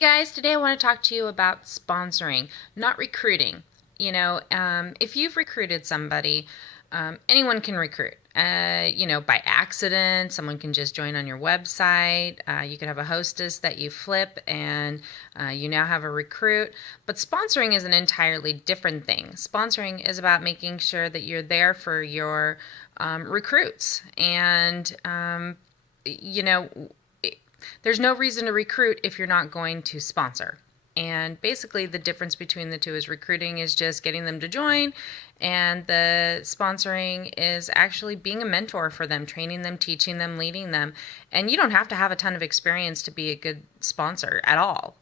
Guys, today I want to talk to you about sponsoring, not recruiting. If you've recruited somebody, anyone can recruit. By accident, someone can just join on your website. You could have a hostess that you flip, and you now have a recruit. But sponsoring is an entirely different thing. Sponsoring is about making sure that you're there for your recruits, and you know, there's no reason to recruit if you're not going to sponsor. And basically, the difference between the two is recruiting is just getting them to join, and the sponsoring is actually being a mentor for them, training them, teaching them, leading them. And you don't have to have a ton of experience to be a good sponsor at all.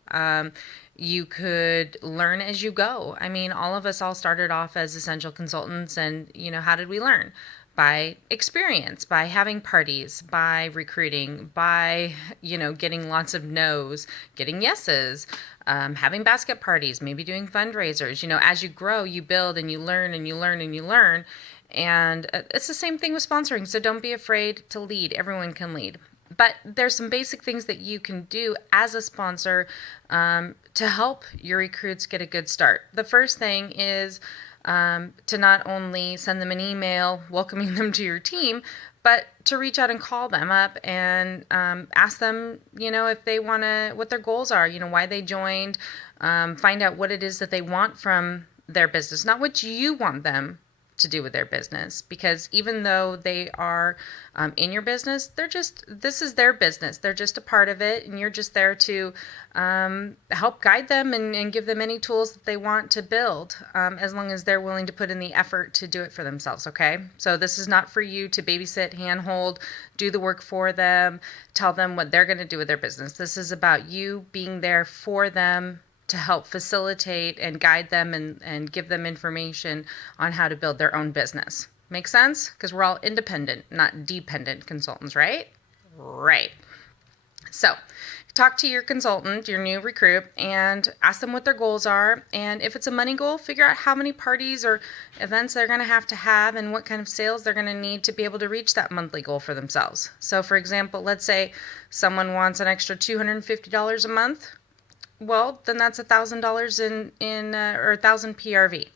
You could learn as you go. I mean, all of us all started off as essential consultants, and how did we learn? By experience, by having parties, by recruiting, by getting lots of no's, getting yeses, having basket parties, maybe doing fundraisers. As you grow, you build and you learn and you learn and you learn. And it's the same thing with sponsoring. So don't be afraid to lead. Everyone can lead. But there's some basic things that you can do as a sponsor to help your recruits get a good start. The first thing is to not only send them an email welcoming them to your team, but to reach out and call them up and ask them, if they want to, what their goals are, why they joined, find out what it is that they want from their business, not what you want them to do with their business, because even though they are in your business, this is their business. They're just a part of it, and you're just there to help guide them and give them any tools that they want to build, as long as they're willing to put in the effort to do it for themselves. Okay, so this is not for you to babysit, handhold, do the work for them, tell them what they're going to do with their business. This is about you being there for them to help facilitate and guide them and give them information on how to build their own business. Make sense? Because we're all independent, not dependent consultants, right? Right. So talk to your consultant, your new recruit, and ask them what their goals are. And if it's a money goal, figure out how many parties or events they're going to have and what kind of sales they're going to need to be able to reach that monthly goal for themselves. So for example, let's say someone wants an extra $250 a month. Well, then that's $1,000 or 1,000 PRV.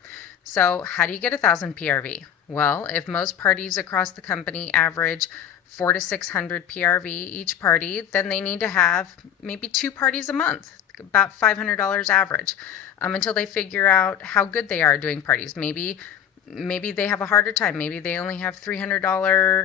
So how do you get 1,000 PRV? Well, if most parties across the company average 400 to 600 PRV each party, then they need to have maybe 2 parties a month, about $500 average, until they figure out how good they are doing parties. Maybe they have a harder time. Maybe they only have $300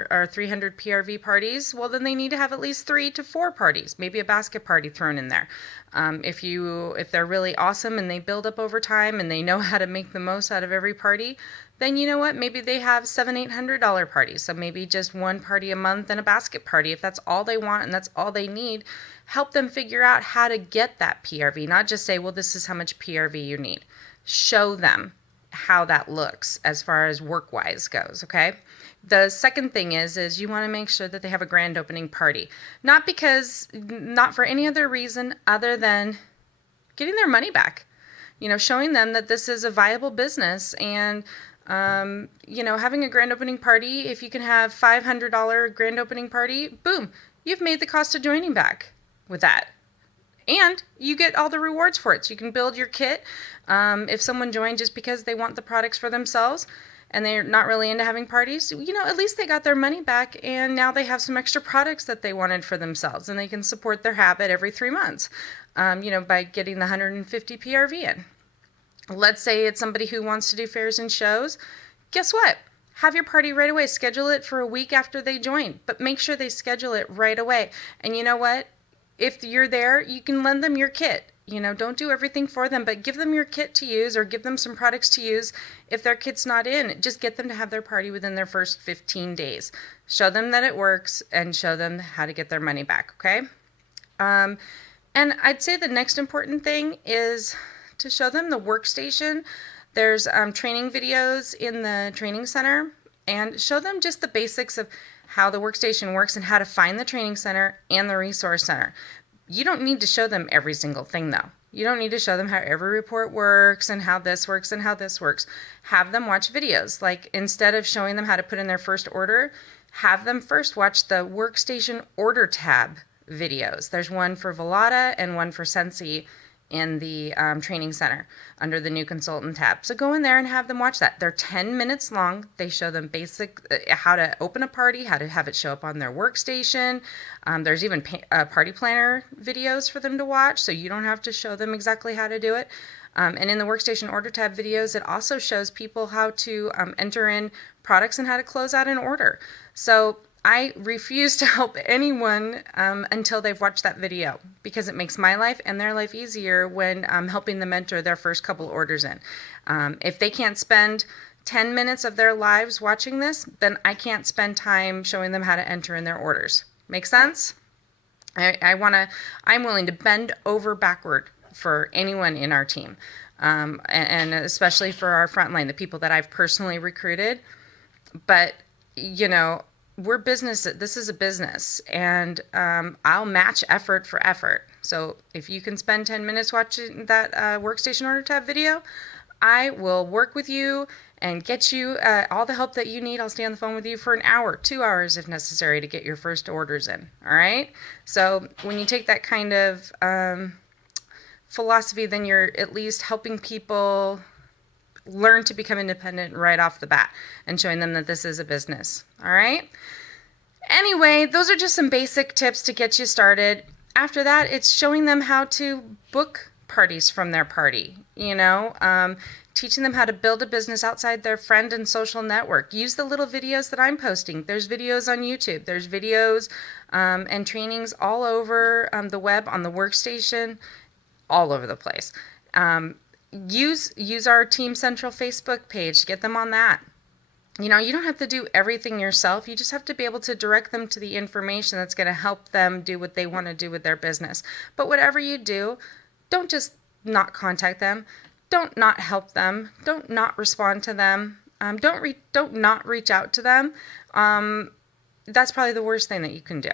or 300 PRV parties. Well, then they need to have at least 3 to 4 parties, maybe a basket party thrown in there. If they're really awesome and they build up over time and they know how to make the most out of every party, then you know what? Maybe they have $700-800 parties. So maybe just 1 party a month and a basket party. If that's all they want and that's all they need, help them figure out how to get that PRV. Not just say, well, this is how much PRV you need. Show them how that looks as far as work-wise goes, okay? The second thing is you want to make sure that they have a grand opening party. Not for any other reason other than getting their money back. Showing them that this is a viable business, and having a grand opening party, if you can have $500 grand opening party, boom, you've made the cost of joining back with that. And you get all the rewards for it. So you can build your kit. If someone joined just because they want the products for themselves and they're not really into having parties, at least they got their money back, and now they have some extra products that they wanted for themselves, and they can support their habit every 3 months, by getting the 150 PRV in. Let's say it's somebody who wants to do fairs and shows. Guess what? Have your party right away. Schedule it for a week after they join, but make sure they schedule it right away. And you know what? If you're there, you can lend them your kit. Don't do everything for them, but give them your kit to use, or give them some products to use. If their kit's not in, just get them to have their party within their first 15 days. Show them that it works and show them how to get their money back, okay? And I'd say the next important thing is to show them the workstation. There's training videos in the training center, and show them just the basics of how the workstation works and how to find the training center and the resource center. You don't need to show them every single thing, though. You don't need to show them how every report works and how this works and how this works. Have them watch videos. Like, instead of showing them how to put in their first order, have them first watch the workstation order tab videos. There's one for Velada and one for Sensi in the training center under the new consultant tab. So go in there and have them watch that. They're 10 minutes long. They show them basic how to open a party, how to have it show up on their workstation. There's even party planner videos for them to watch, so you don't have to show them exactly how to do it. And in the workstation order tab videos, it also shows people how to enter in products and how to close out an order. So I refuse to help anyone until they've watched that video, because it makes my life and their life easier when helping them enter their first couple orders in. If they can't spend 10 minutes of their lives watching this, then I can't spend time showing them how to enter in their orders. Make sense? I'm willing to bend over backward for anyone in our team, and especially for our frontline, the people that I've personally recruited. But, we're business. This is a business, and I'll match effort for effort. So if you can spend 10 minutes watching that workstation order tab video, I will work with you and get you all the help that you need. I'll stay on the phone with you for an hour, 2 hours if necessary, to get your first orders in. All right? So when you take that kind of philosophy, then you're at least helping people learn to become independent right off the bat and showing them that this is a business. All right? Anyway, those are just some basic tips to get you started. After that, it's showing them how to book parties from their party, teaching them how to build a business outside their friend and social network. Use the little videos that I'm posting. There's videos on YouTube. There's videos and trainings all over the web, on the workstation, all over the place. Use our Team Central Facebook page. Get them on that. You don't have to do everything yourself. You just have to be able to direct them to the information that's going to help them do what they want to do with their business. But whatever you do, don't just not contact them. Don't not help them. Don't not respond to them. Don't not reach out to them. That's probably the worst thing that you can do.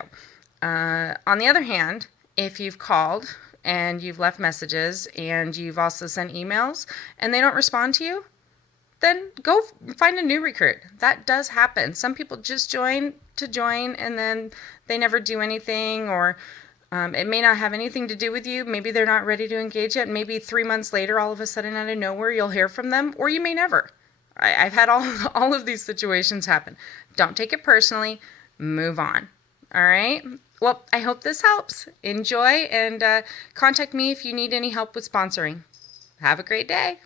On the other hand, if you've called and you've left messages and you've also sent emails and they don't respond to you, then go find a new recruit. That does happen. Some people just join and then they never do anything, or it may not have anything to do with you. Maybe they're not ready to engage yet. Maybe 3 months later, all of a sudden out of nowhere, you'll hear from them, or you may never. I've had all of these situations happen. Don't take it personally. Move on. All right? Well, I hope this helps. Enjoy, and contact me if you need any help with sponsoring. Have a great day.